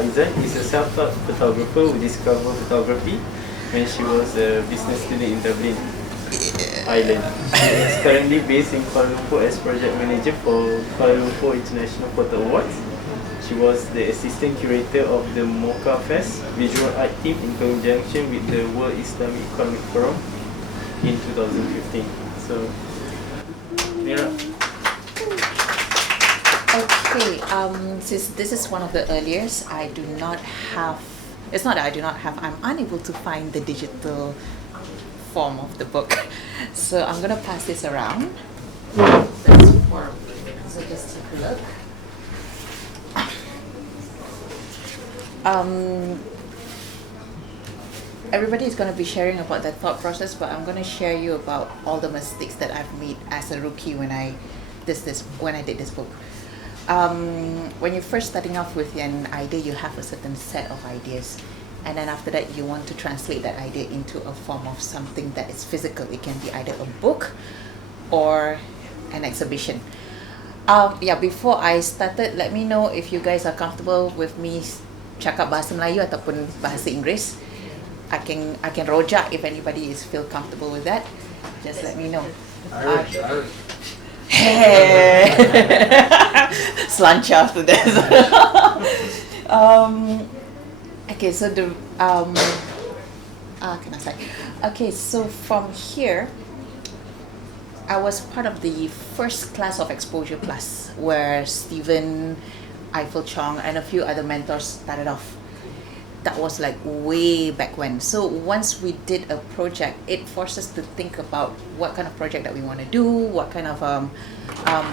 Rohaizan is a self-taught photographer who discovered photography when she was a business student in Dublin, Ireland. She is currently based in Kuala Lumpur as project manager for Kuala Lumpur International Photo Awards. She was the assistant curator of the Mocha Fest visual art team in conjunction with the World Islamic Economic Forum in 2015. So, Munirah. Okay, since this is one of the earliest, I do not have, it's not that I do not have, I'm unable to find the digital form of the book. So I'm going to pass this around. That's for, so just take a look. Everybody is going to be sharing about their thought process, but I'm going to share you about all the mistakes that I've made as a rookie when I did this book. When you're first starting off with an idea, you have a certain set of ideas, and then after that you want to translate that idea into a form of something that is physical. It can be either a book or an exhibition. Before I started, let me know if you guys are comfortable with me cakap bahasa Melayu ataupun bahasa Inggeris. I can rojak if anybody is feel comfortable with that. Just let me know. Selancar after that. Okay, so the can I say? Okay, so from here, I was part of the first class of Exposure Plus, where Stephen, Eiffel Chong, and a few other mentors started off. That was like way back when. So once we did a project, it forced us to think about what kind of project that we want to do, what kind of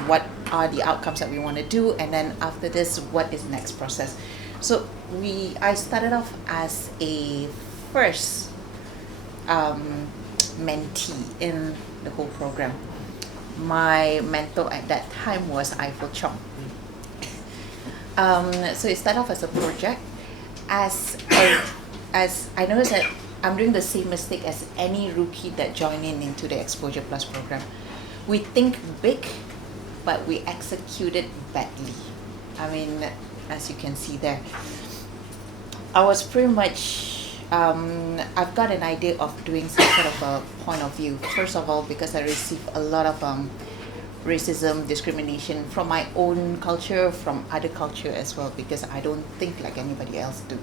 what are the outcomes that we want to do, and then after this, what is next process. So I started off as a first mentee in the whole program. My mentor at that time was Eiffel Chong. So it started off as a project. As I noticed that I'm doing the same mistake as any rookie that join into the Exposure Plus program. We think big, but we execute it badly. I mean, as you can see there, I was pretty much, I've got an idea of doing some sort of a point of view. First of all, because I received a lot of racism, discrimination from my own culture, from other culture as well, because I don't think like anybody else do.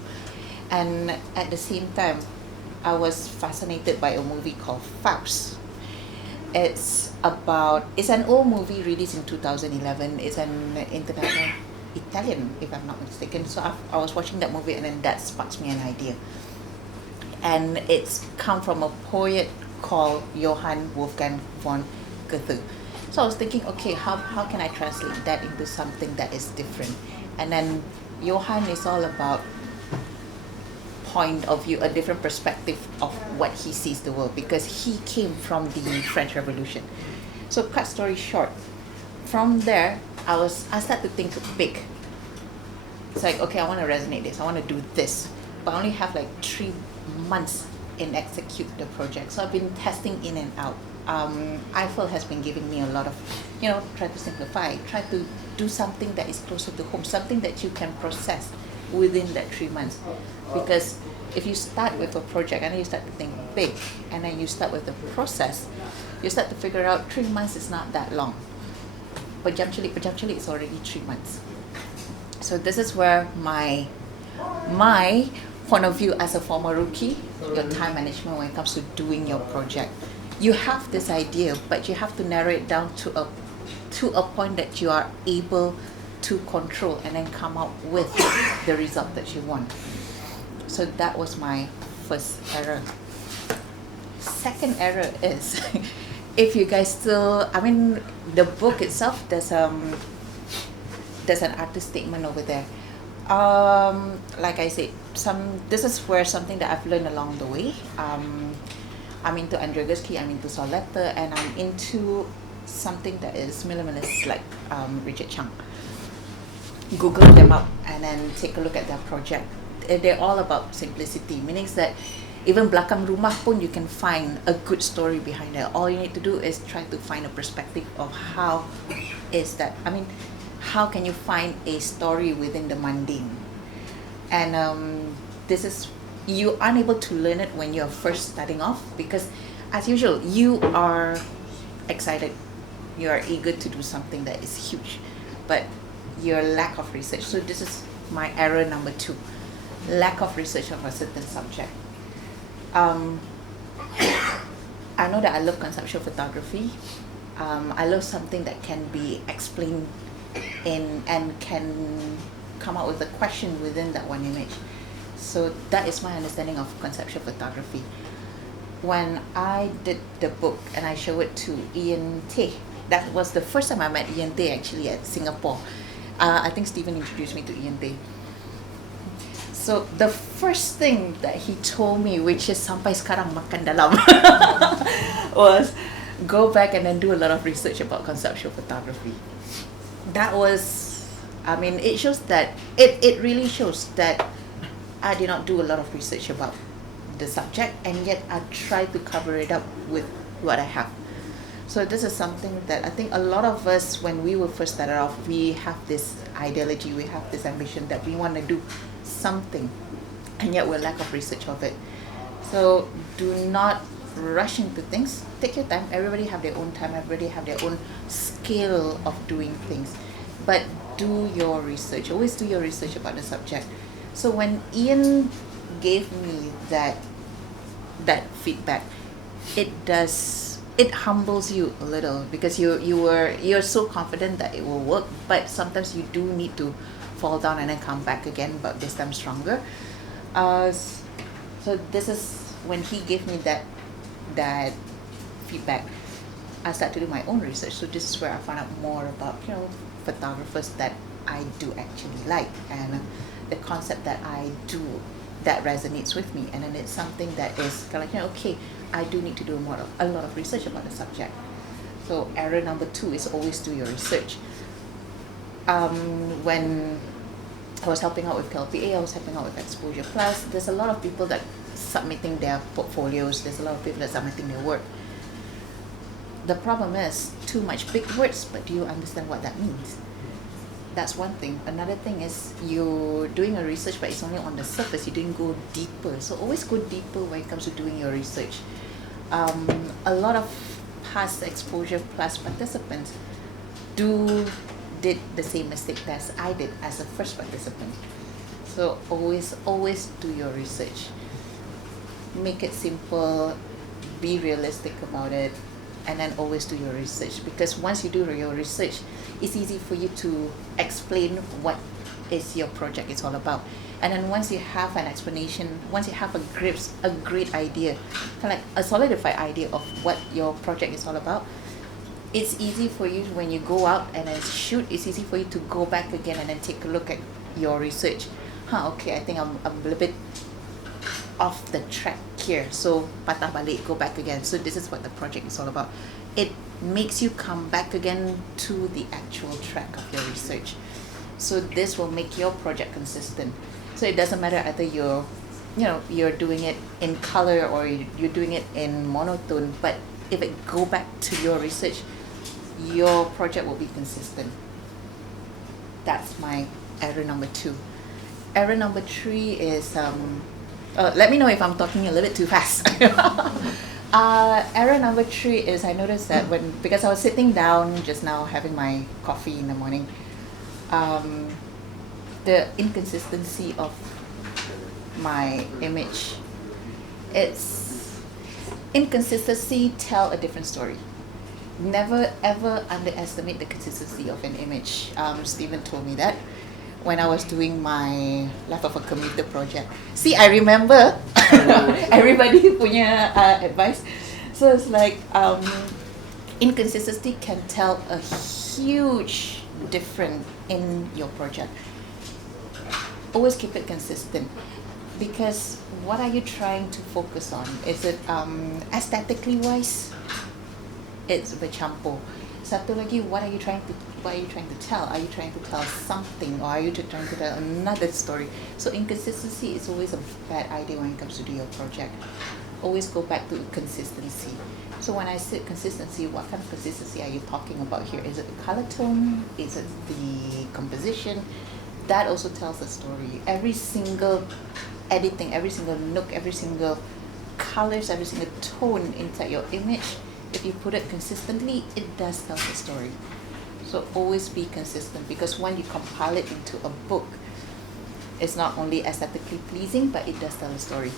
And at the same time, I was fascinated by a movie called Faust. It's an old movie released in 2011. It's an international Italian, if I'm not mistaken. So I was watching that movie, and then that sparks me an idea. And it's come from a poet called Johann Wolfgang von Goethe. So I was thinking, okay, how can I translate that into something that is different? And then Johann is all about point of view, a different perspective of what he sees the world, because he came from the French Revolution. So cut story short, from there, I started to think big. It's like, okay, I want to resonate this, I want to do this, but I only have like 3 months in execute the project. So I've been testing in and out. Eiffel has been giving me a lot of, try to simplify, try to do something that is closer to home, something that you can process within that 3 months. Because if you start with a project and then you start to think big, and then you start with the process, you start to figure out 3 months is not that long. But actually it's already 3 months. So this is where my point of view as a former rookie, your time management when it comes to doing your project. You have this idea, but you have to narrow it down to a point that you are able to control and then come up with the result that you want. So that was my first error. Second error is, if you guys still, the book itself, there's an artist statement over there. Like I said, this is where something that I've learned along the way. I'm into Androgosky, I'm into Soletta, and I'm into something that is minimalist, like Richard Chang. Google them up and then take a look at their project. They're all about simplicity, meaning that even belakang rumah pun you can find a good story behind it. All you need to do is try to find a perspective of how is that. How can you find a story within the mundane? And this is, you aren't able to learn it when you're first starting off, because as usual, you are excited, you are eager to do something that is huge, but your lack of research. So this is my error number 2, lack of research of a certain subject. I know that I love conceptual photography. I love something that can be explained in and can come up with a question within that one image. So that is my understanding of conceptual photography. When I did the book and I showed it to Ian Tay, that was the first time I met Ian Tay actually at Singapore. I think Stephen introduced me to Ian Tay. So the first thing that he told me, which is sampai sekarang makan dalam, was go back and then do a lot of research about conceptual photography. That was, I mean, it shows that, it really shows that I did not do a lot of research about the subject, and yet I try to cover it up with what I have. So this is something that I think a lot of us, when we were first started off, we have this ideology, we have this ambition that we want to do something, and yet we're lack of research of it. So do not rush into things. Take your time. Everybody have their own time. Everybody have their own skill of doing things. But do your research. Always do your research about the subject. So when Ian gave me that feedback, it humbles you a little, because you're so confident that it will work, but sometimes you do need to fall down and then come back again, but this time stronger. So this is when he gave me that feedback, I started to do my own research. So this is where I found out more about, photographers that I do actually like, and the concept that I do that resonates with me, and then it's something that is kind of like, okay, I do need to do a lot of research about the subject. So error number 2 is always do your research. When I was helping out with KLPA, I was helping out with Exposure Plus, there's a lot of people that submitting their portfolios, there's a lot of people that submitting their work. The problem is too much big words, but do you understand what that means? That's one thing. Another thing is you're doing a research, but it's only on the surface. You didn't go deeper. So always go deeper when it comes to doing your research. A lot of past Exposure Plus participants did the same mistake as I did as a first participant. So always do your research. Make it simple, be realistic about it, and then always do your research, because once you do your research, it's easy for you to explain what is your project is all about. And then once you have an explanation, once you have a great idea, kind of like a solidified idea of what your project is all about, it's easy for you when you go out and then shoot, it's easy for you to go back again and then take a look at your research. Okay, I think I'm a little bit off the track here, so patah balik, go back again. So this is what the project is all about. It makes you come back again to the actual track of your research. So this will make your project consistent. So it doesn't matter either you're doing it in color or you're doing it in monotone, but if it go back to your research, your project will be consistent. That's my error number 2. Error number 3 is let me know if I'm talking a little bit too fast. Error number 3 is I noticed that because I was sitting down just now having my coffee in the morning, the inconsistency of my image. It's inconsistency tell a different story. Never ever underestimate the consistency of an image. Stephen told me that when I was doing my Life of a Commuter project. See, I remember everybody punya advice. So it's like inconsistency can tell a huge difference in your project. Always keep it consistent, because what are you trying to focus on? Is it aesthetically wise? It's bercampur. Satu lagi, what are you trying to tell? Are you trying to tell something, or are you trying to tell another story? So inconsistency is always a bad idea when it comes to do your project. Always go back to consistency. So when I say consistency, what kind of consistency are you talking about here? Is it the color tone? Is it the composition? that also tells a story. Every single editing, every single nook, every single colors, every single tone inside your image, if you put it consistently, it does tell the story. So always be consistent, because when you compile it into a book, it's not only aesthetically pleasing, but it does tell a story.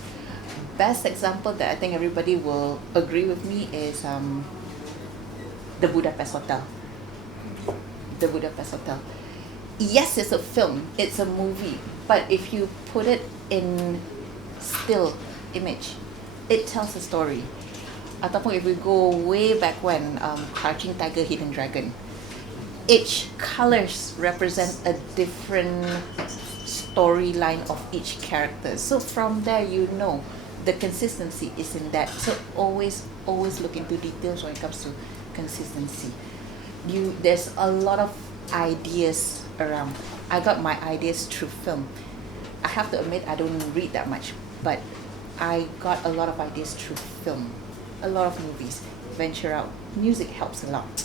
Best example that I think everybody will agree with me is the Budapest Hotel. The Budapest Hotel. Yes, it's a film, it's a movie, but if you put it in still image, it tells a story. Ataupun if we go way back when, Crouching Tiger, Hidden Dragon, each colors represent a different storyline of each character. So from there, you know the consistency is in that. So always look into details when it comes to consistency. There's a lot of ideas around. I got my ideas through film. I have to admit, I don't read that much, but I got a lot of ideas through film. A lot of movies, venture out. Music helps a lot.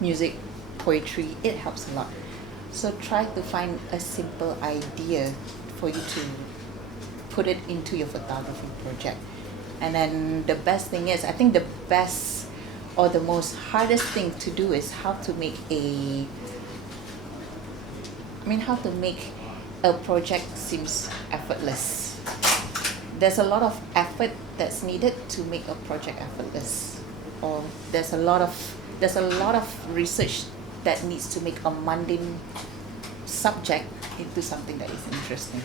Music, poetry, it helps a lot. So try to find a simple idea for you to put it into your photography project. And then the best thing is, I think the best or the most hardest thing to do is how to make a project seems effortless. There's a lot of effort that's needed to make a project effortless, or there's a lot of research that needs to make a mundane subject into something that is interesting.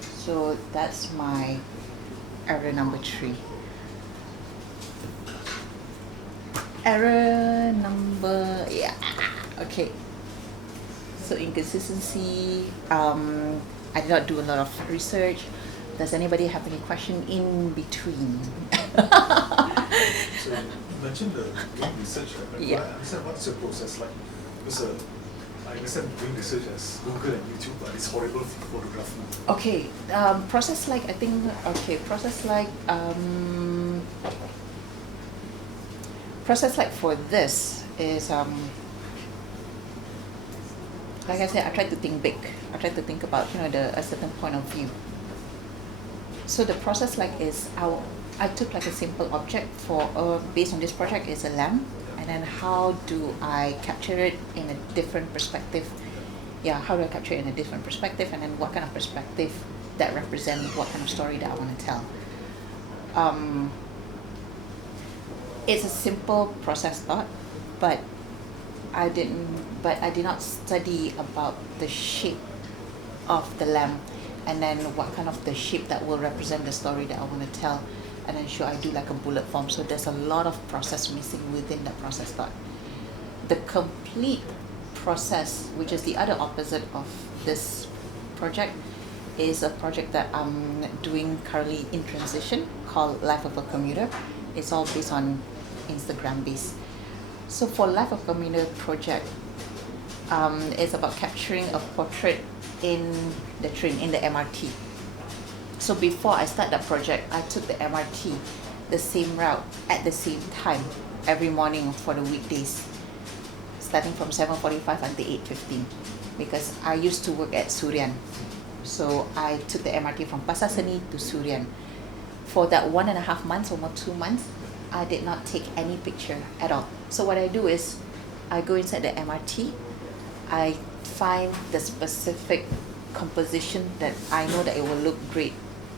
So that's my error number 3. Error number, okay. So inconsistency, I did not do a lot of research. Does anybody have any question in between? So you mentioned the doing research, right? But Yeah. I understand what's your process like? Because I understand doing research as Google and YouTube, but it's horrible for photography. Okay, process like for this is like I said, I tried to think big. I tried to think about a certain point of view. So the process is I took like a simple object for based on this project is a lamp, and then how do I capture it in a different perspective? How do I capture it in a different perspective, and then what kind of perspective that represents what kind of story that I want to tell. It's a simple process thought, but I did not study about the shape of the lamp, and then what kind of the shape that will represent the story that I want to tell, and then should I do like a bullet form. So there's a lot of process missing within the process thought. The complete process, which is the other opposite of this project, is a project that I'm doing currently in transition called Life of a Commuter. It's all based on Instagram based. So for Life of a Commuter project, it's about capturing a portrait in the train, in the MRT. So before I start that project, I took the MRT, the same route at the same time every morning for the weekdays, starting from 7:45 until 8:15, because I used to work at Surian. So I took the MRT from Pasar Seni to Surian. For that 1.5 months, almost 2 months, I did not take any picture at all. So what I do is, I go inside the MRT, I find the specific composition that I know that it will look great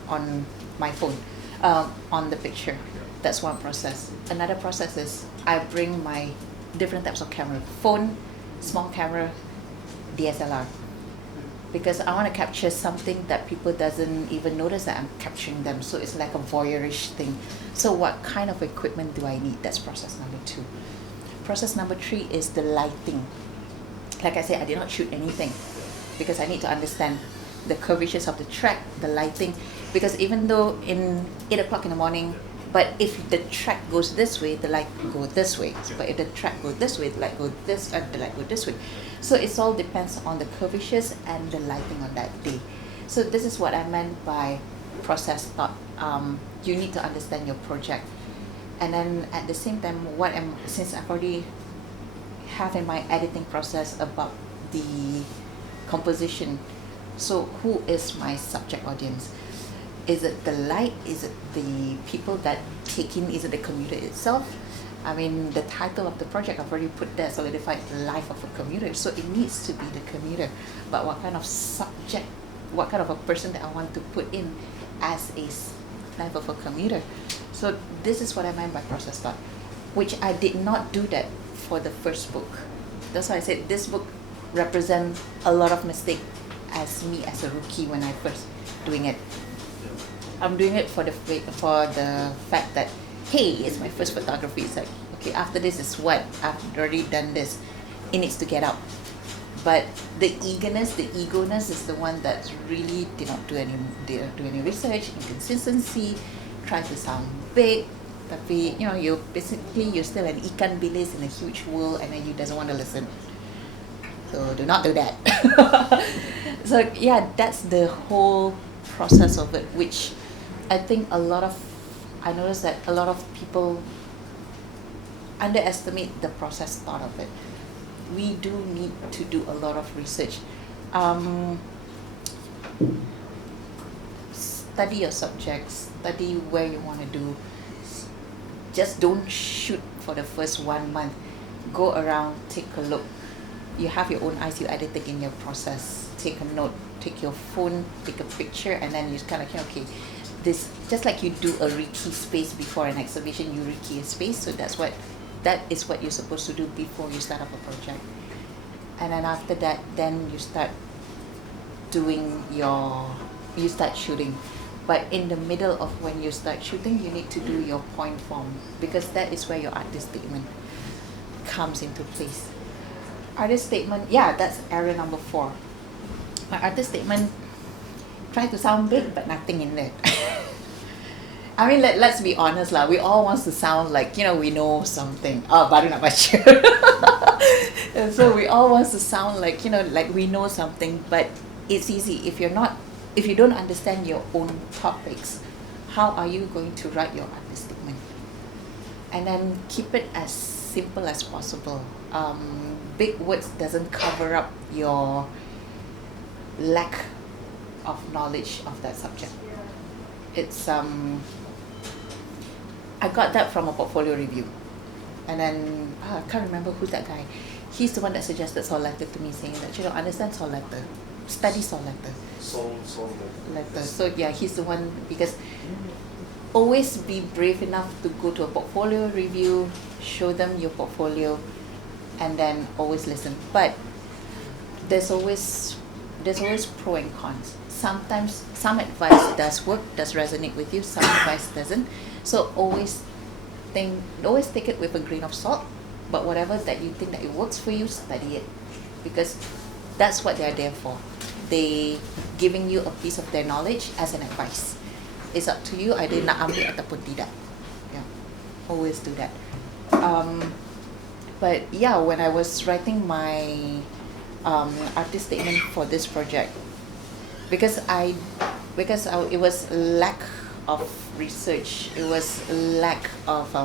on my phone, on the picture. That's one process. Another process is I bring my different types of camera, phone, small camera, DSLR, because I want to capture something that people doesn't even notice that I'm capturing them. So it's like a voyeurish thing. So what kind of equipment do I need? That's process number 2. Process number 3 is the lighting. Like I said, I did not shoot anything because I need to understand the curvatures of the track, the lighting, because even though in 8 o'clock in the morning, but if the track goes this way, the light go this way. But if the track goes this way, the light go this way. So it all depends on the curvatures and the lighting on that day. So this is what I meant by process thought. You need to understand your project, and then at the same time, since I've already have in my editing process about the composition. So who is my subject audience? Is it the light? Is it the people that take in? Is it the commuter itself? I mean, the title of the project I've already put there, solidified life of a commuter. So it needs to be the commuter. But what kind of subject, what kind of a person that I want to put in as a life of a commuter? So this is what I meant by process thought, which I did not do that for the first book. That's why I said this book represents a lot of mistake as me as a rookie when I first doing it. I'm doing it for the fact that, hey, it's my first photography. It's like, okay, after this is what? I've already done this. It needs to get out. But the eagerness, the ego-ness is the one that really did not do any research, inconsistency, try to sound big. Tapi, you're still an ikan bilis in a huge world, and then you doesn't want to listen. So do not do that. So yeah, that's the whole process of it, which I noticed that a lot of people underestimate the process thought of it. We do need to do a lot of research. Study your subjects, study where you want to do. Just don't shoot for the first 1 month. Go around, take a look. You have your own eyes, you editing in your process. Take a note, take your phone, take a picture, and then you kind of okay, this, just like you do a rekey space before an exhibition, you rekey a space. So that is what you're supposed to do before you start up a project. And then after that, then you start shooting. But in the middle of when you start shooting, you need to do your point form, because that is where your artist statement comes into place. Artist statement, yeah, that's area number 4. My artist statement, try to sound big, but nothing in there. I mean, let's be honest lah. We all want to sound like, we know something. Oh, baru nak baca. And so we all want to sound like, like we know something, but it's easy. If you don't understand your own topics, how are you going to write your artist statement? And then keep it as simple as possible. Big words doesn't cover up your lack of knowledge of that subject. It's I got that from a portfolio review, and then I can't remember who's that guy. He's the one that suggested Sol Letter to me, saying that understand Sol Letter, study Sol Letter. Sol Letter. So yeah, he's the one, because always be brave enough to go to a portfolio review, show them your portfolio, and then always listen. But there's always pro and cons. Sometimes some advice does work, does resonate with you, some advice doesn't. So always take it with a grain of salt, but whatever that you think that it works for you, study it, because that's what they're there for. They giving you a piece of their knowledge as an advice. It's up to you either nak ambil ataupun tidak. Yeah, always do that. But yeah, when I was writing my artist statement for this project, because it was lack of research, it was lack of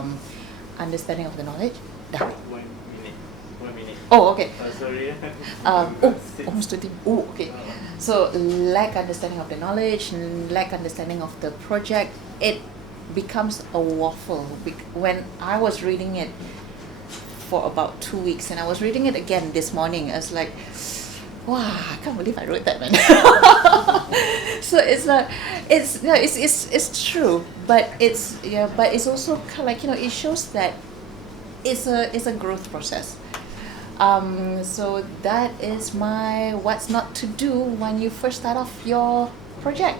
understanding of the knowledge. Dah. 1 minute. Oh, okay. Sorry. Almost 20. Oh, okay. So lack understanding of the knowledge, lack understanding of the project, it becomes a waffle. When I was reading it for about 2 weeks, and I was reading it again this morning, I was like, wow, I can't believe I wrote that, man. So it's true, but it's also kind of like, it shows that it's a growth process. So that is my what's not to do when you first start off your project.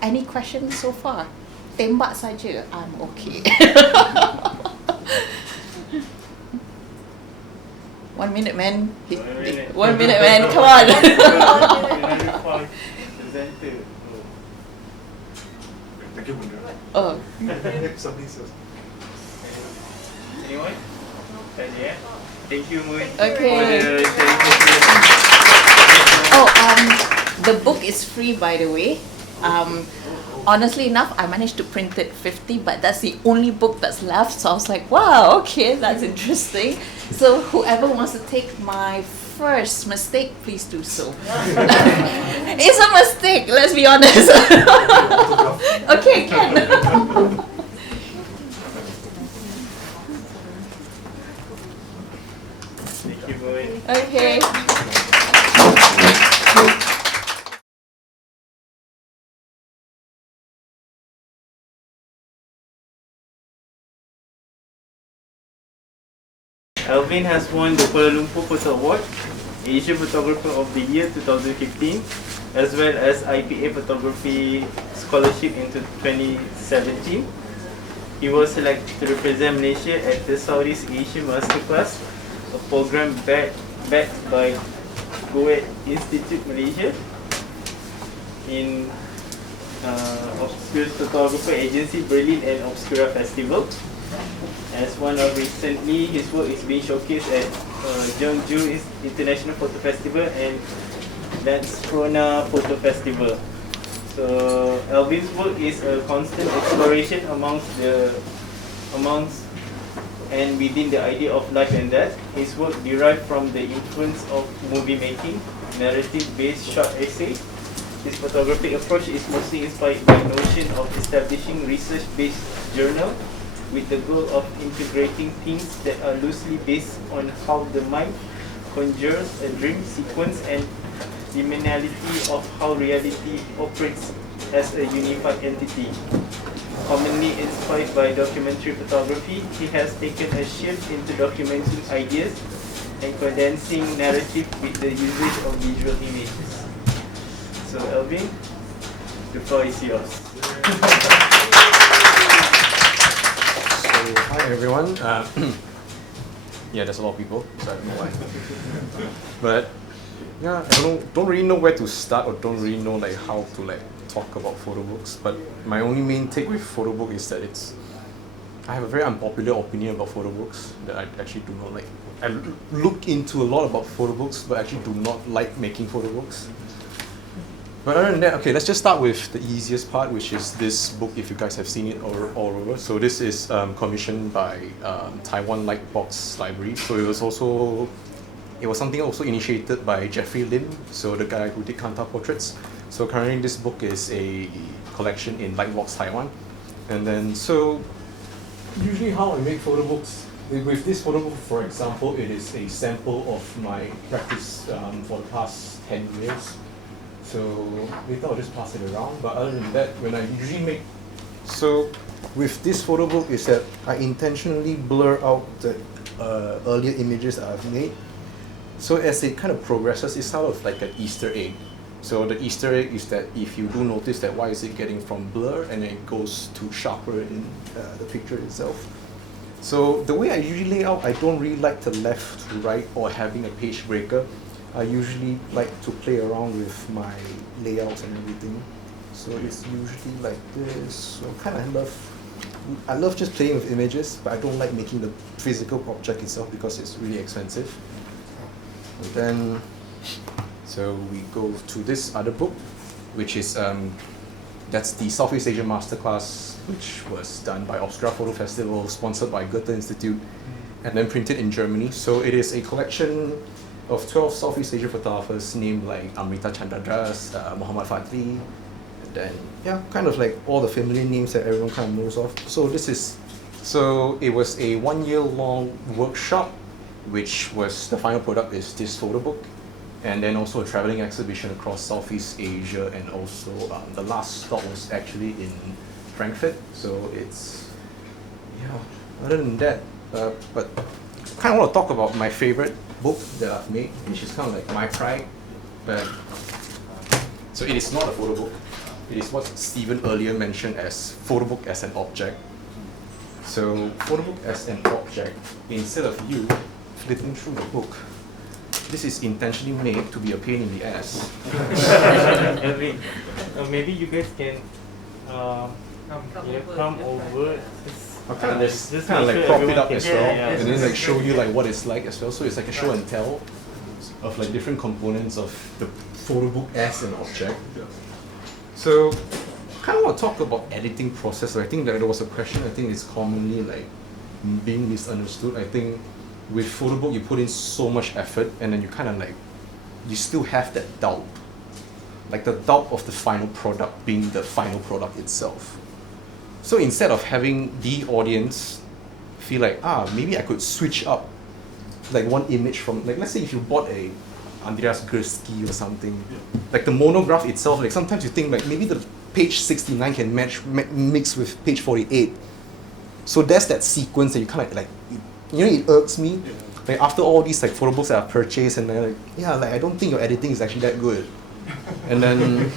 Any questions so far? Tembak saja, I'm okay. 1 minute, man. 1 minute, man. Come on. Thank you, Munirah. Oh. Somebody says. Anyone? Thank you, Mun. Okay. The book is free, by the way. Honestly enough, I managed to print it 50, but that's the only book that's left. So I was like, wow, okay, that's interesting. So whoever wants to take my first mistake, please do so. It's a mistake, let's be honest. Okay, Ken. Thank you, boy. Okay. Alvin has won the Kuala Lumpur Photo Award, Asia Photographer of the Year 2015, as well as IPA Photography Scholarship in 2017. He was selected to represent Malaysia at the Southeast Asia Masterclass, a program backed by Goethe Institute Malaysia in Obscure Photographer Agency Berlin and Obscura Festival. As one of recently, his work is being showcased at Jeonju International Photo Festival and Landskrona Photo Festival. So Alvin's work is a constant exploration amongst and within the idea of life and death. His work derived from the influence of movie making, narrative-based short essays. His photographic approach is mostly inspired by the notion of establishing research-based journal with the goal of integrating themes that are loosely based on how the mind conjures a dream sequence and liminality of how reality operates as a unified entity. Commonly inspired by documentary photography, he has taken a shift into documenting ideas and condensing narrative with the usage of visual images. So Alvin, the floor is yours. Hi everyone. Yeah, there's a lot of people, so I don't know why. But yeah, I don't really know where to start, or don't really know like how to like talk about photo books. But my only main take with photo book is that I have a very unpopular opinion about photo books that I actually do not like. I look into a lot about photo books, but actually do not like making photo books. But other than that, okay, let's just start with the easiest part, which is this book, if you guys have seen it all over. So this is commissioned by Taiwan Lightbox Library. So it was something also initiated by Jeffrey Lim, so the guy who did Kanta portraits. So currently this book is a collection in Lightbox Taiwan. And then, so usually how I make photo books, with this photo book, for example, it is a sample of my practice for the past 10 years. So later I'll just pass it around. But other than that, when I usually make, so with this photo book is that I intentionally blur out the earlier images that I've made. So as it kind of progresses, it's sort of like an Easter egg. So the Easter egg is that if you do notice that why is it getting from blur and then it goes to sharper in the picture itself. So the way I usually lay out, I don't really like the left to right or having a page breaker. I usually like to play around with my layouts and everything. So it's usually like this. So I love just playing with images, but I don't like making the physical object itself because it's really expensive. And then, so we go to this other book, which is, that's the Southeast Asia Masterclass, which was done by Obscura Photo Festival, sponsored by Goethe Institute, and then printed in Germany. So it is a collection of 12 Southeast Asia photographers named like Amrita Chandradras, Muhammad Fadli, and then yeah, kind of like all the familiar names that everyone kind of knows of. So it was a 1 year long workshop, which was the final product is this photo book, and then also a traveling exhibition across Southeast Asia, and also the last stop was actually in Frankfurt. So it's yeah. Other than that, but I kind of want to talk about my favorite book that I've made, which is kind of like my pride. But so it is not a photo book. It is what Stephen earlier mentioned as photo book as an object. So photo book as an object, instead of you flipping through the book, this is intentionally made to be a pain in the ass. Alvin, maybe you guys can come over. Just kind of like prop it up as well, and then like show you like what it's like as well. So it's like a show and tell of like different components of the photo book as an object. So kind of want to talk about editing process. I think that there was a question I think is commonly like being misunderstood. I think with Photobook you put in so much effort, and then you kind of like, you still have that doubt. Like the doubt of the final product being the final product itself. So instead of having the audience feel like, maybe I could switch up like one image from, like let's say if you bought a Andreas Gursky or something, like the monograph itself, like sometimes you think like maybe the page 69 can mix with page 48. So there's that sequence that you kind of like, you know, it irks me. Like after all these like photo books that I've purchased, and then like I don't think your editing is actually that good. And then,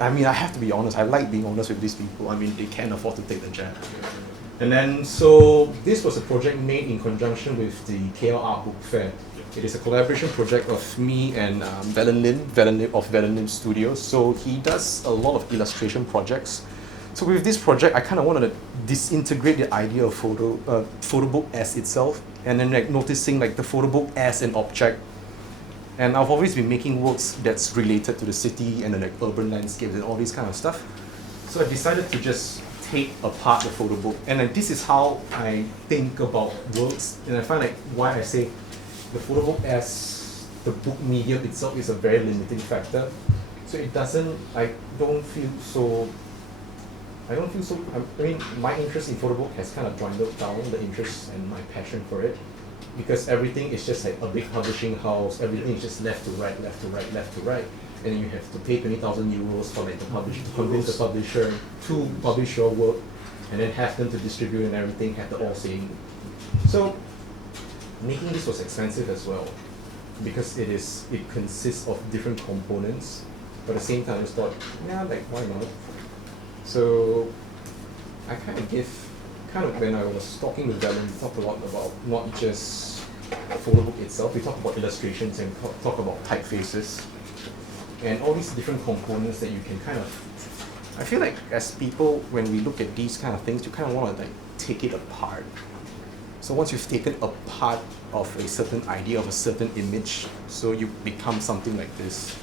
I mean, I have to be honest, I like being honest with these people. I mean, they can't afford to take the jab. And then, so this was a project made in conjunction with the KL Art Book Fair. It is a collaboration project of me and Valen Lim of Valen Lim Studios. So he does a lot of illustration projects. So with this project, I kind of wanted to disintegrate the idea of photo book as itself, and then like noticing like the photo book as an object. And I've always been making works that's related to the city and then like urban landscapes and all this kind of stuff. So I decided to just take apart the photo book, and then this is how I think about works. And I find like why I say the photo book as the book medium itself is a very limiting factor. So it doesn't, I mean, my interest in photo book has kind of dwindled down, the interest and my passion for it, because everything is just like a big publishing house, everything is just left to right, left to right, left to right, and then you have to pay 20,000 euros for like the publisher, to convince the publisher to publish your work, and then have them to distribute and everything, have the all saying. So making this was expensive as well, because it consists of different components, but at the same time I just thought, yeah, like why not? So I kind of when I was talking with Valen, we talked a lot about not just the photo book itself, we talked about illustrations and talk about typefaces and all these different components that you can kind of, I feel like as people, when we look at these kind of things, you kind of want to like take it apart. So once you've taken a part of a certain idea, of a certain image, so you become something like this.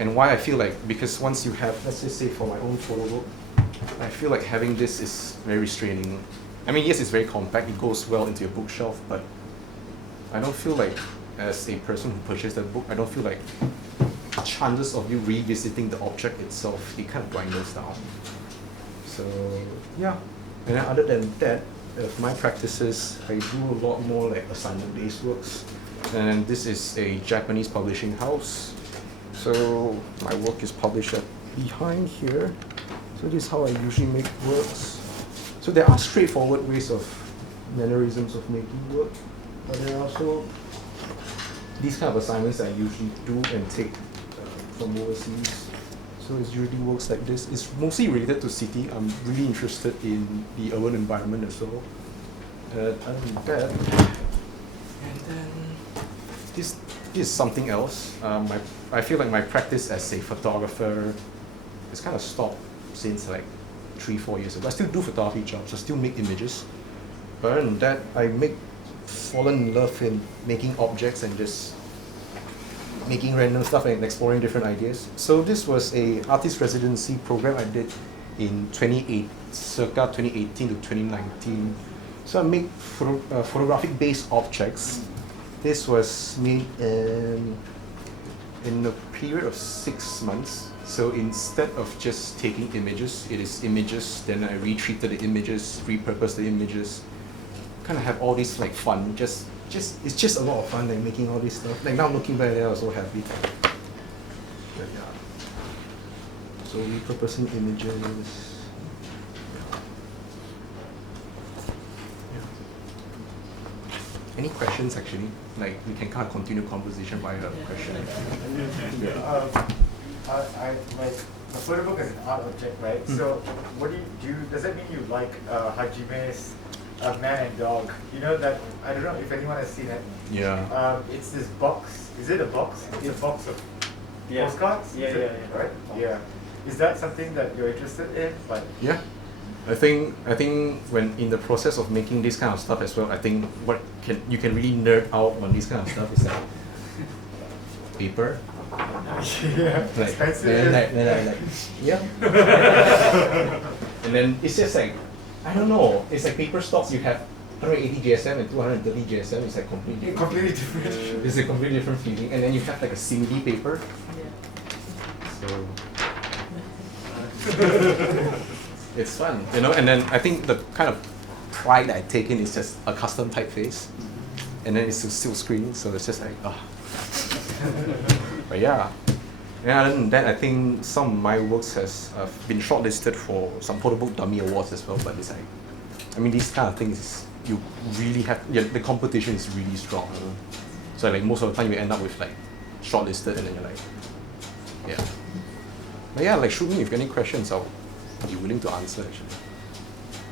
And why I feel like, because once you have, let's just say for my own photo book, I feel like having this is very restraining. I mean, yes, it's very compact, it goes well into your bookshelf, but I don't feel like, as a person who purchased that book, I don't feel like chances of you revisiting the object itself, it kind of dwindles down. So, yeah. And then other than that, my practices, I do a lot more like assignment-based works. And this is a Japanese publishing house. So my work is published behind here. So this is how I usually make works. So there are straightforward ways of mannerisms of making work, but there are also these kind of assignments that I usually do and take from overseas. So it's usually works like this. It's mostly related to city. I'm really interested in the urban environment as well. Other than that, and then this is something else. I feel like my practice as a photographer has kind of stopped since like 3-4 years ago. I still do photography jobs, I still make images, but other than that, I fallen in love in making objects and just making random stuff and exploring different ideas. So this was a artist residency program I did in circa 2018 to 2019. So I make photographic based objects. This was made in a period of 6 months. So instead of just taking images, it is images, then I retreated the images, repurposed the images, kind of have all this like fun, it's just a lot of fun like making all this stuff. Like now looking back there, I was so happy. But yeah. So repurposing images. Any questions actually? Like we can kind of continue conversation via question. My photo book is an art object, right? So what do you do? Does that mean you like Hajime's Man and Dog? You know that, I don't know if anyone has seen it. Yeah. It's this box. Is it a box? It's a box of postcards? Yeah. Right? Yeah. Is that something that you're interested in? Like, Yeah. I think when in the process of making this kind of stuff as well, I think you can really nerd out on this kind of stuff is like paper. yeah, Like, expensive. like yeah. And then it's just like, I don't know, it's like paper stocks, you have 180 GSM and 230 GSM is like completely different. Completely different. It's a completely different feeling. And then you have like a simili paper. So it's fun, you know. And then I think the kind of pride I take in is just a custom typeface, and then it's a silk screen, so it's just like, ah. But yeah. Yeah, other than that, I think some of my works has been shortlisted for some Photobook Dummy Awards as well. But it's like, I mean, these kind of things, you really have, yeah, the competition is really strong. You know? So like most of the time you end up with like shortlisted, and then you're like, yeah. But yeah, like shoot me if you have any questions, I'll be willing to answer actually.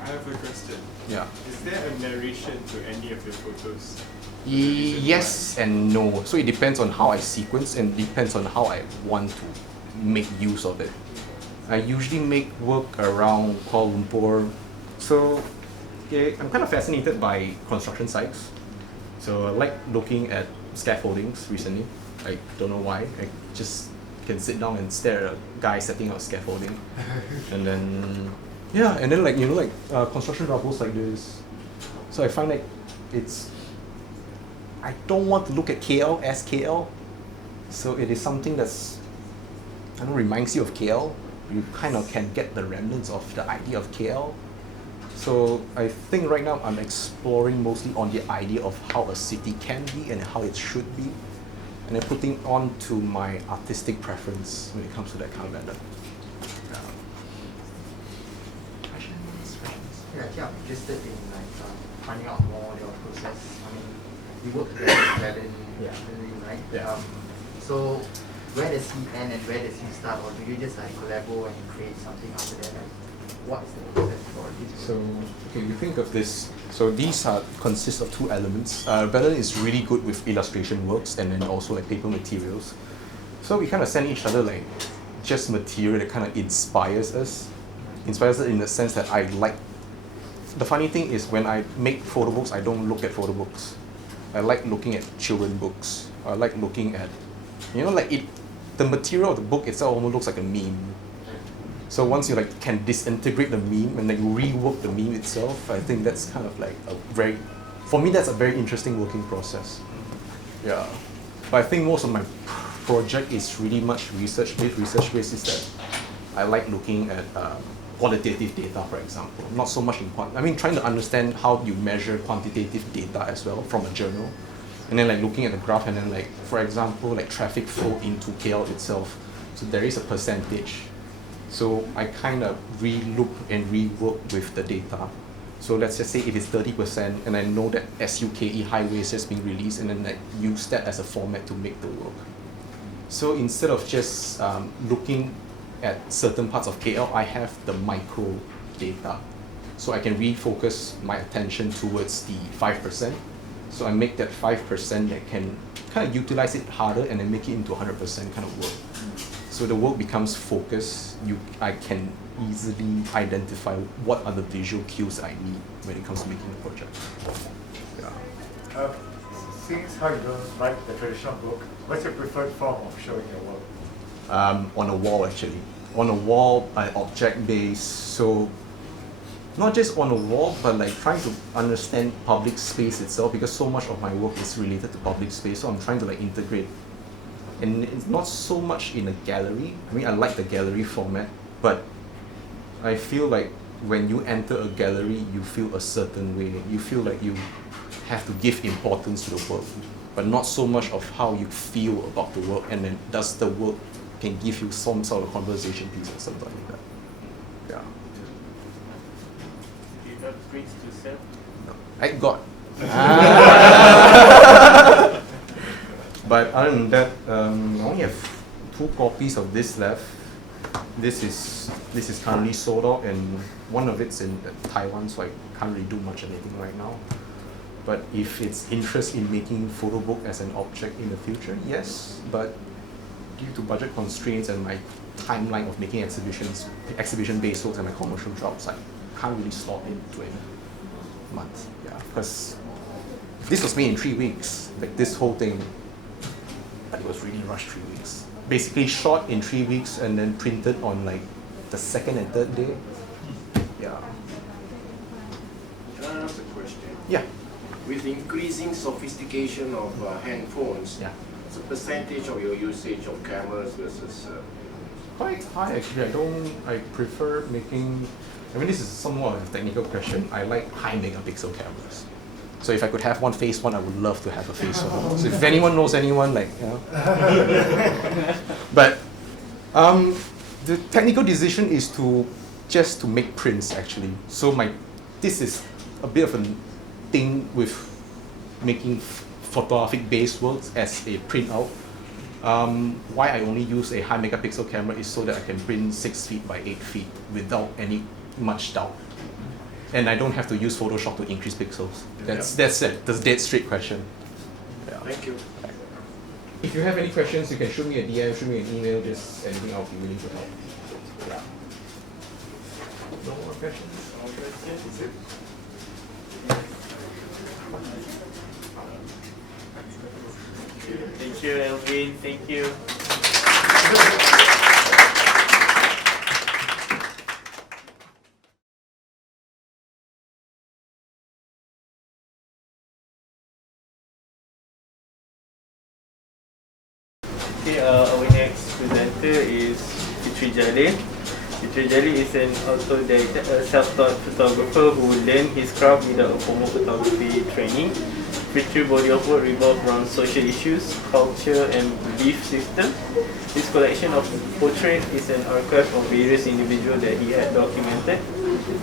I have a question. Yeah. Is there a narration to any of your photos? Yes and no. So it depends on how I sequence and depends on how I want to make use of it. I usually make work around Kuala Lumpur. So okay, I'm kind of fascinated by construction sites. So I like looking at scaffoldings recently. I don't know why. I just can sit down and stare at a guy setting up scaffolding. And then, yeah, and then like, you know, like construction rubbles like this. So I find like it's, I don't want to look at KL as KL. So it is something that's, I don't know, reminds you of KL. You kind of can get the remnants of the idea of KL. So I think right now I'm exploring mostly on the idea of how a city can be and how it should be. And then putting on to my artistic preference when it comes to that kind of matter. Questions? Yeah, I think I'm interested in like finding out more your process. I mean, you work together with Alvin, right? Yeah. So where does he end and where does he start, or do you just like collaborate and create something after that? Like, what is the process for this? So, okay, you think of this. So these consist of two elements. Belen is really good with illustration works and then also like paper materials. So we kind of send each other like just material that kind of inspires us. Inspires us in the sense that I like. The funny thing is when I make photo books, I don't look at photo books. I like looking at children books. I like looking at, you know, like the material of the book itself almost looks like a meme. So once you like can disintegrate the meme and like rework the meme itself, I think that's kind of like a very, for me that's a very interesting working process. Yeah, but I think most of my project is really much research-based. Research-based is that I like looking at qualitative data, for example. Not so much in I mean, trying to understand how you measure quantitative data as well from a journal, and then like looking at the graph, and then like for example like traffic flow into KL itself. So there is a percentage. So I kind of re-look and rework with the data. So let's just say if it's 30%, and I know that SUKE highway is just being released, and then like use that as a format to make the work. So instead of just looking at certain parts of KL, I have the micro data. So I can refocus my attention towards the 5%. So I make that 5% that can kind of utilize it harder and then make it into 100% kind of work. So the work becomes focused. I can easily identify what are the visual cues I need when it comes to making a project. Yeah. Since how you don't write the traditional book, what's your preferred form of showing your work? On a wall actually. On a wall, object-based. So not just on a wall, but like trying to understand public space itself, because so much of my work is related to public space. So I'm trying to like integrate. And it's not so much in a gallery. I mean, I like the gallery format, but I feel like when you enter a gallery, you feel a certain way. You feel like you have to give importance to the work, but not so much of how you feel about the work, and then does the work can give you some sort of conversation piece or something like that. Yeah. Do you have grades to sell? No. I got. But other than that, I only have 2 copies of this left. This is currently sold out, and one of it's in Taiwan, so I can't really do much anything right now. But if it's interest in making photo book as an object in the future, yes. But due to budget constraints and my timeline of making exhibition-based works and my commercial jobs, I can't really slot into a month. Yeah, because this was made in 3 weeks, like this whole thing. But it was really rushed 3 weeks. Basically shot in 3 weeks and then printed on like the 2nd and 3rd day. Yeah. Can I ask a question? Yeah. with increasing sophistication of handphones, Yeah. what's the percentage of your usage of cameras versus? Quite high actually. I prefer making, I mean this is somewhat of a technical question. I like high megapixel cameras. So if I could have one phase one, I would love to have a phase one. So if anyone knows anyone, like, you know. But the technical decision is to just to make prints actually. So this is a bit of a thing with making photographic based works as a printout. Why I only use a high megapixel camera is so that I can print 6 feet by 8 feet without any much doubt. And I don't have to use Photoshop to increase pixels. That's it. That's a dead straight question. Yeah. Thank you. If you have any questions, you can shoot me a DM, shoot me an email, just anything I'll be willing to help. Yeah. No more questions? That's it. Thank you, Alvin. Thank you. Okay, our next presenter is Fitri Jalil. Fitri Jalil is an autodidact, self-taught photographer who learned his craft without a formal photography training. Fitri's body of work revolves around social issues, culture, and belief system. This collection of portraits is an archive of various individuals that he had documented.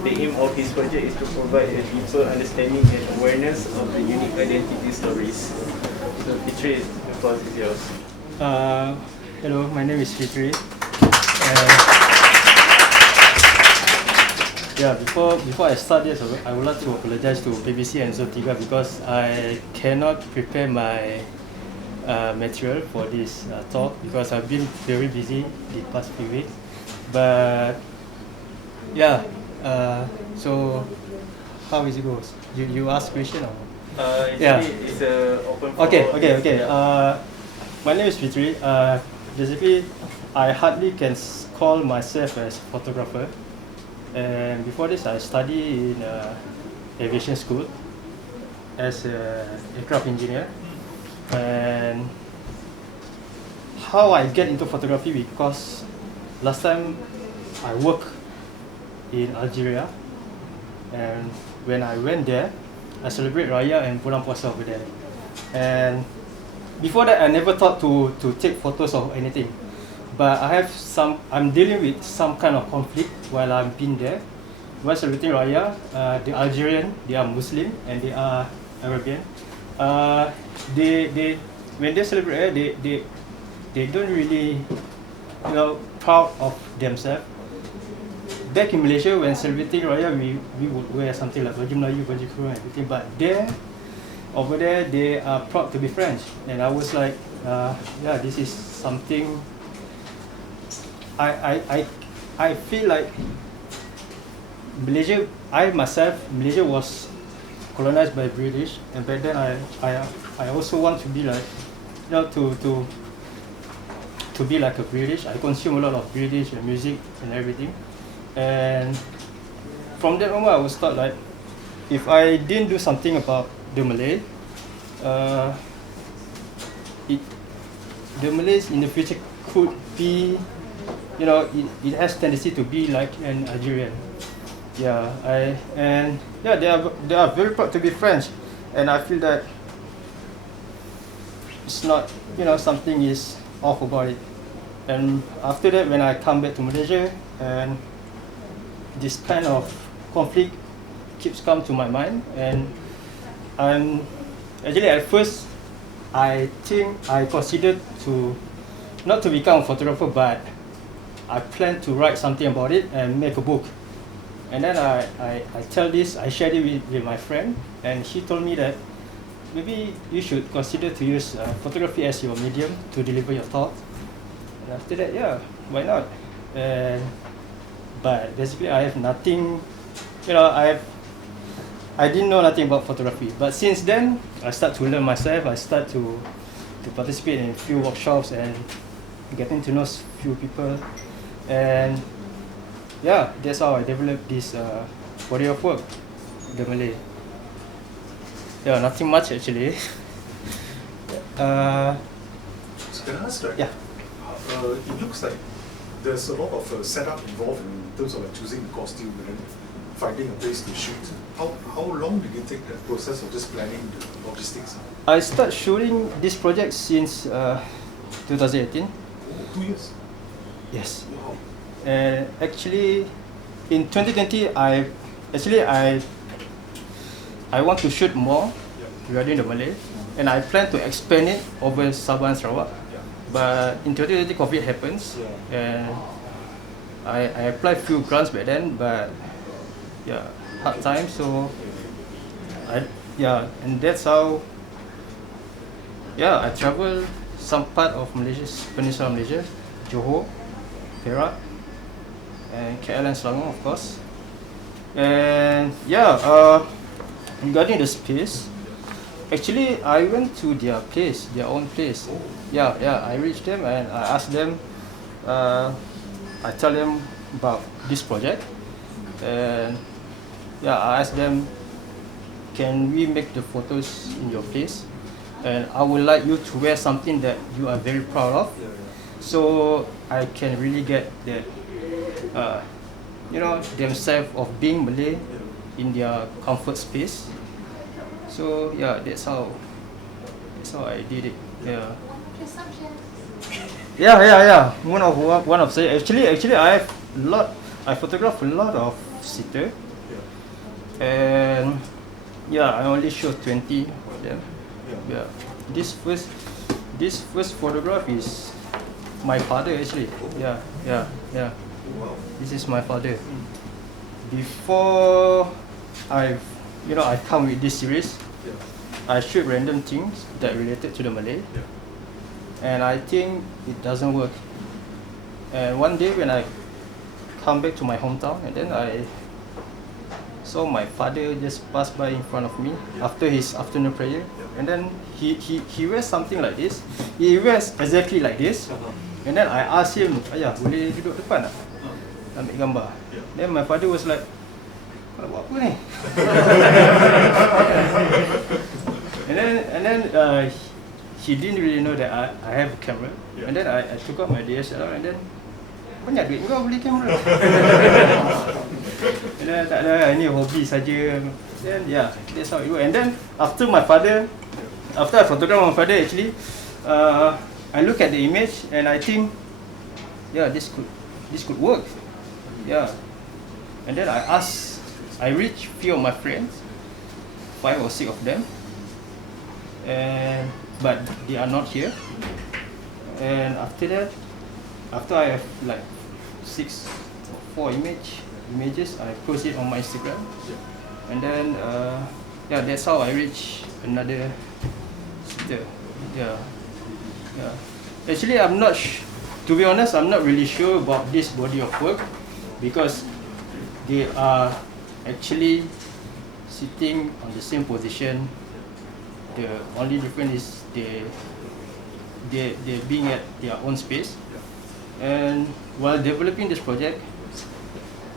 The aim of his project is to provide a deeper understanding and awareness of the unique identity stories. So Fitri, the floor is yours. Hello, my name is Fitri. Before I start this, I would like to apologize to BBC and Zontiga because I cannot prepare my material for this talk because I've been very busy the past few weeks. But yeah, so how is it goes? You ask question or? It's open for Okay. My name is Fitri. Basically, I hardly can call myself as a photographer. And before this, I studied in aviation school as an aircraft engineer. And how I get into photography because last time I worked in Algeria, and when I went there, I celebrate Raya and Bulan Puasa over there. And before that, I never thought to take photos of anything. But I'm dealing with some kind of conflict while I've been there. While celebrating Raya, the Algerian, they are Muslim and they are Arabian. They when they celebrate Raya, they don't really, proud of themselves. Back in Malaysia, when celebrating Raya, we would wear something like baju Melayu, baju kurung, everything. But over there, they are proud to be French. And I was like, this is something. I feel like Malaysia was colonized by British, and back then I also want to be like, to be like a British. I consume a lot of British music and everything, and from that moment I was thought like, if I didn't do something about the Malay, the Malays in the future could be, it has tendency to be like an Algerian. They are very proud to be French, and I feel that it's not, something is off about it. And after that, when I come back to Malaysia, and this kind of conflict keeps come to my mind, and actually at first I think I considered to not to become a photographer, but I plan to write something about it and make a book. And then I shared it with my friend, and she told me that maybe you should consider to use photography as your medium to deliver your thoughts. And after that, why not? But basically I have nothing, I didn't know nothing about photography. But since then, I start to learn myself. I start to participate in a few workshops and getting to know few people. And that's how I developed this body of work, the Malay. Yeah, nothing much actually. So can I ask, right? Yeah. It looks like there's a lot of setup involved in terms of like choosing the costume and then finding a place to shoot. How long did you take that process of just planning the logistics? I started shooting this project since 2018. Oh, 2 years. Yes. Wow. And actually, in 2020, I want to shoot more regarding the Malay, and I plan to expand it over Sabah and Sarawak. But in 2020, COVID happens, and I applied few grants back then, but yeah, hard time. So and that's how I travel some part of Malaysia, Peninsula Malaysia, Johor, Perak, and KL and Selangor, of course. And regarding the space, actually I went to their own place. I reached them and I asked them, I tell them about this project, and I asked them, can we make the photos in your place? And I would like you to wear something that you are very proud of, so I can really get that, themselves of being Malay in their comfort space. So that's how I did it. One of say actually I photographed a lot of sitter, and I only showed 20 of them. This first photograph is my father actually. This is my father. Before I come with this series, I shoot random things that related to the Malay, and I think it doesn't work. And one day when I come back to my hometown, and then I saw my father just pass by in front of me after his afternoon prayer, and then he wears something like this. He wears exactly like this, and then I asked him, "Ayah, boleh duduk depan tak? Ambil gambar." Then my father was like, "Kau buat apa ni?" and then he didn't really know that I have a camera. And then I took out my DSLR, and then, banyak duit kau beli kamera. And then tak ada, ini hobi saja. Then that's how it works. And then after I photograph my father, actually, I look at the image and I think, this could work. And then I reached few of my friends, 5 or 6 of them, but they are not here. And after that, after I have like 4 images, I post it on my Instagram, and then that's how I reach another sitter. Actually, to be honest, I'm not really sure about this body of work, because they are actually sitting on the same position. The only difference is they're being at their own space. And while developing this project,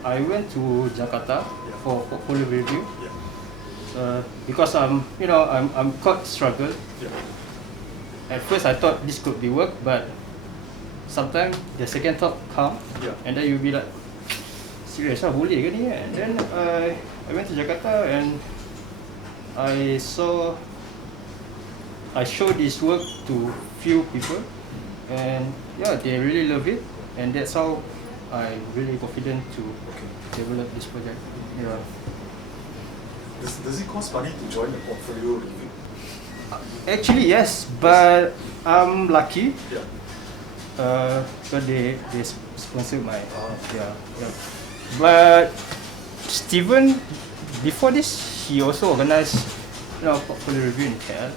I went to Jakarta for portfolio review, because I'm quite struggled. At first I thought this could be work, but sometimes the second thought come, and then you'll be like, serious boleh ke ni? And then I went to Jakarta and I showed this work to few people, and they really love it, and that's how I'm really confident to develop this project. Does it cost money to join the portfolio review? Actually yes, but I'm lucky. Because they sponsor my But Steven, before this, he also organized portfolio review in KL.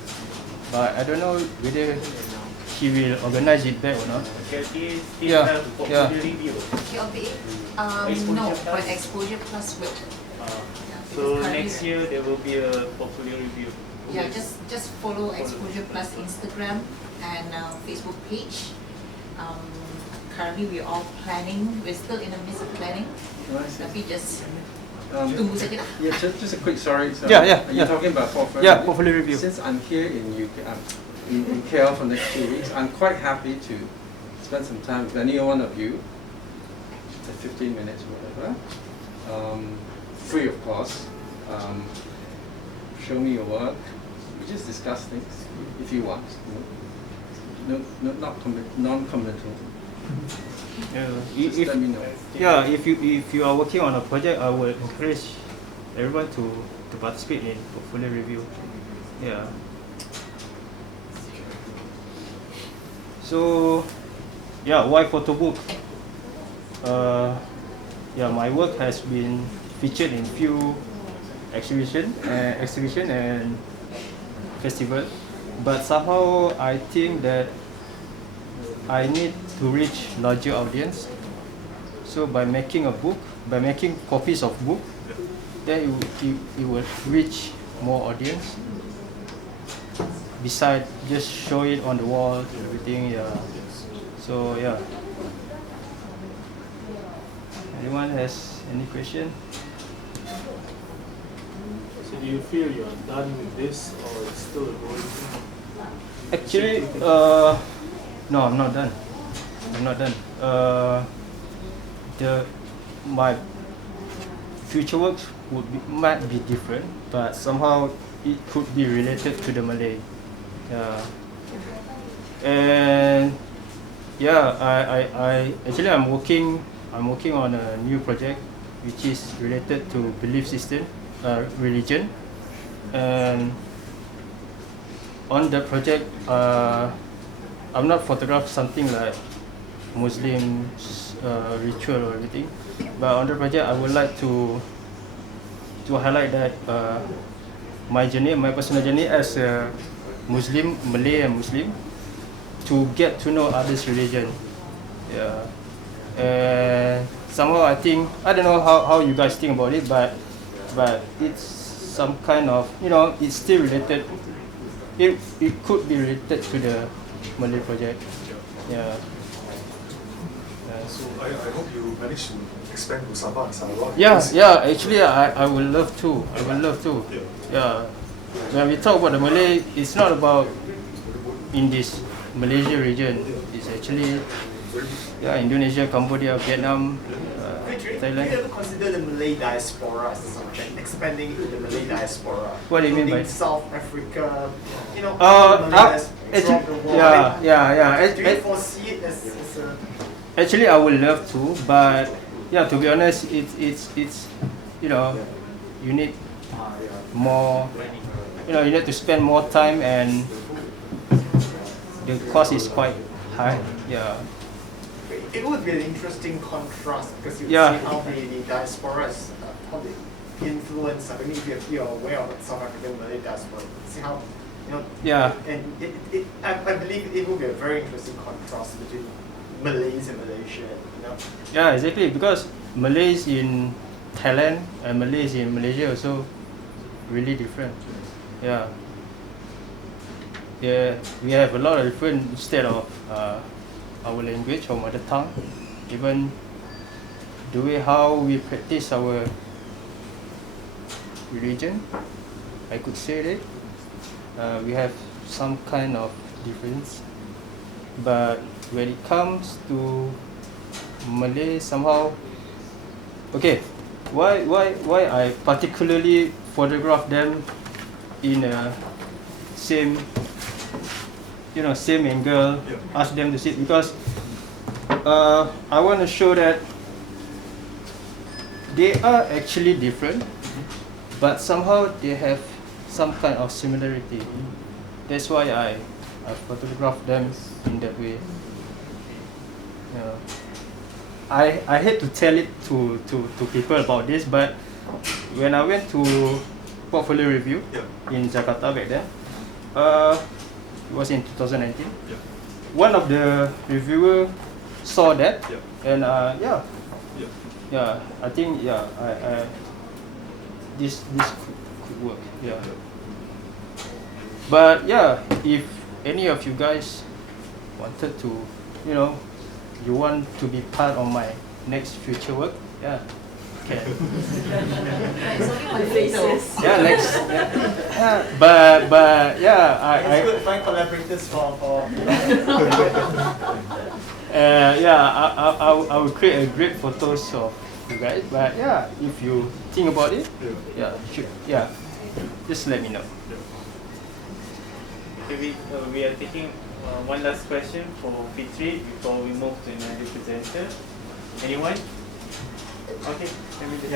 But I don't know whether he will organize it back or not. Portfolio review. No, but Exposure Plus will. So next year there will be a portfolio review. Just follow Exposure Plus Instagram and Facebook page. Currently we're all planning. We're still in the midst of planning. Tapi just Tunggu sekejap. Yeah, just a quick sorry. So Yeah. You're talking about portfolio. Yeah, portfolio review. Since I'm here in UK, in KL for the next 2 weeks, I'm quite happy to spend some time with any one of you. 15 minutes or whatever. Free of course. Show me your work. We just discuss things if you want. Not non-committal. Just let me know. If you are working on a project, I would encourage everyone to participate in portfolio review. Yeah. So, why photobook? My work has been featured in few exhibition and festival, but somehow I think that I need to reach larger audience. So by making copies of book, then it will reach more audience. Besides just show it on the wall and everything, So anyone has any question? So do you feel you're done with this, or it's still a going thing? Actually, no, I'm not done. My future works might be different, but somehow it could be related to the Malay. I'm working on a new project which is related to belief system, religion, and on the project, I'm not photograph something like Muslim ritual or anything, but on the project I would like to highlight that my personal journey as a Muslim, Malay and Muslim, to get to know others' religion. And somehow I think, I don't know how you guys think about it, but it's some kind of, it's still related. It could be related to the Malay project. So I hope you manage to expand to Sabah and Sarawak. Actually I would love to. When we talk about the Malay, it's not about in this Malaysia region. It's actually Indonesia, Cambodia, Vietnam, Thailand. Do you ever consider the Malay diaspora as a subject, expanding into the Malay diaspora? What do you mean by South Africa, Malay throughout the world? Do you Actually, foresee it as a... Actually, I would love to, but to be honest, it's you need more, you need to spend more time, and the cost is quite high. It would be an interesting contrast, because you see how the diaspora is, how they influence. I mean, if you're aware of South African Malay diaspora, see how, and I believe it will be a very interesting contrast between Malays and Malaysia. Yeah, exactly, because Malays in Thailand and Malays in Malaysia also really different. We have a lot of different instead of our language or mother tongue, even the way how we practice our religion, I could say that we have some kind of difference. But when it comes to Malay, somehow, why I particularly photograph them in a same angle, ask them to sit, because I want to show that they are actually different, but somehow they have some kind of similarity. That's why I photograph them in that way. I hate to tell it to people about this, but when I went to portfolio review in Jakarta back then, it was in 2019. One of the reviewer saw that, and I think this could work. But if any of you guys wanted to, you want to be part of my next future work, can. Yeah, next. But yeah, It's good to find collaborators for I will create a great photos of you guys. But yeah, if you think about it, just let me know. Okay, we are taking one last question for Fitri before we move to another presenter. Anyone? Okay, let me just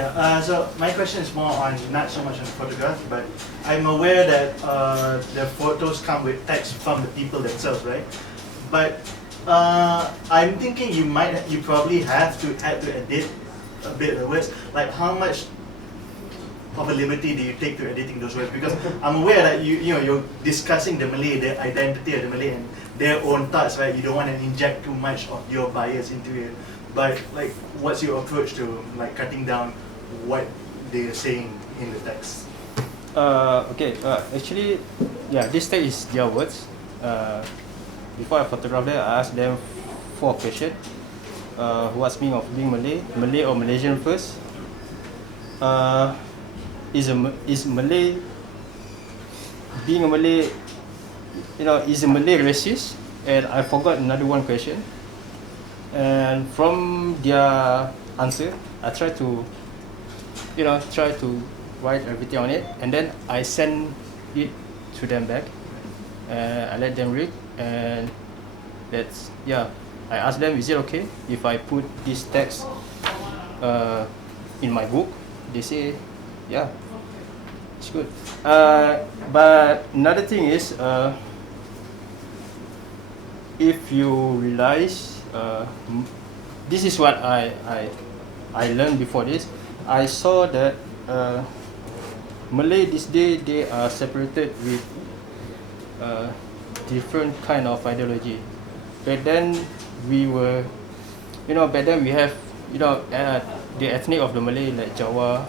So my question is more on not so much on photograph, but I'm aware that the photos come with text from the people themselves, right? But I'm thinking you probably have to edit a bit of the words. Like how much of a liberty do you take to editing those words? Because I'm aware that you're discussing the Malay, the identity of the Malay and their own thoughts, right? You don't want to inject too much of your bias into it. But like, what's your approach to like cutting down what they're saying in the text? Actually, this text is their words. Before I photograph them, I asked them 4 questions. What's meaning of being Malay or Malaysian first? Is Malay, being a Malay, is a Malay racist? And I forgot another one question. And from their answer, I try to write everything on it, and then I send it to them back. I let them read, and I ask them, is it okay if I put this text in my book? They say, yeah, it's good. But another thing is, if you realize, this is what I learned before this. I saw that Malay this day, they are separated with different kind of ideology. Back then we were, back then we have, the ethnic of the Malay like Jawa,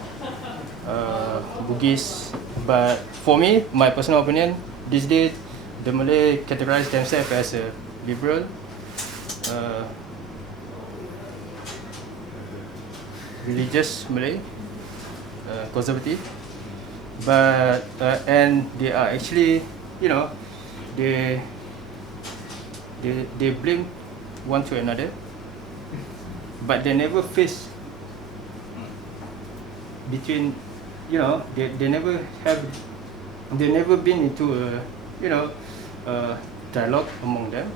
Bugis. But for me, my personal opinion, this day the Malay categorize themselves as a liberal, religious Malay, conservative, but and they are actually, they blame one to another, but they never face between, they never been into a dialogue among them,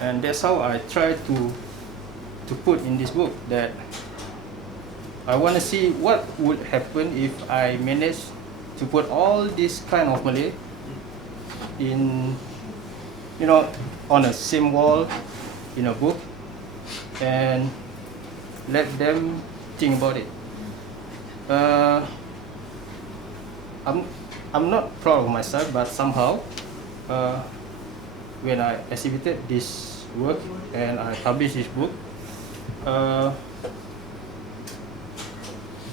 and that's how I try to put in this book that I want to see what would happen if I manage to put all this kind of Malay in, on a same wall in a book, and let them think about it. I'm not proud of myself, but somehow when I exhibited this work and I published this book,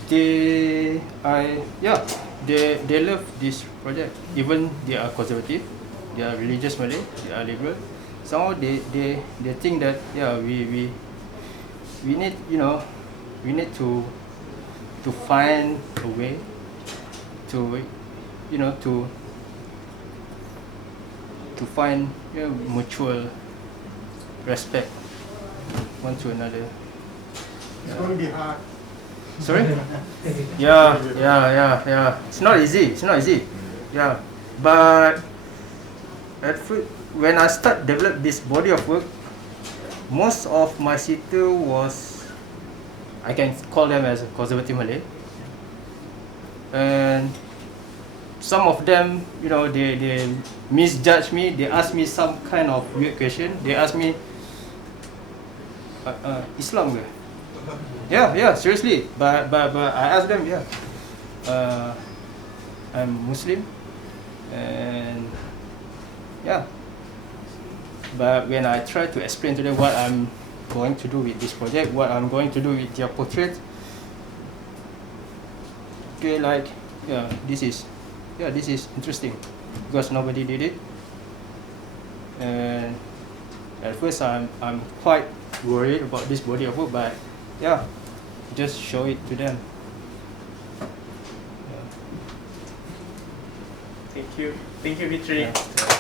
they love this project. Even they are conservative, they are religious Malay, they are liberal. Somehow they think that we need to find a way to find mutual respect one to another. It's going to be hard. Sorry? Yeah. It's not easy. Yeah, but at first, when I start develop this body of work, most of my situ was, I can call them as conservative Malay, and some of them, they misjudge me. They ask me some kind of weird question. They ask me, Islam ke? Yeah, seriously. But I asked them, I'm Muslim, and but when I try to explain to them what I'm going to do with this project, what I'm going to do with their portrait, this is interesting because nobody did it, and at first I'm quite worried about this body of work, but just show it to them. Thank you, Fitri. Yeah.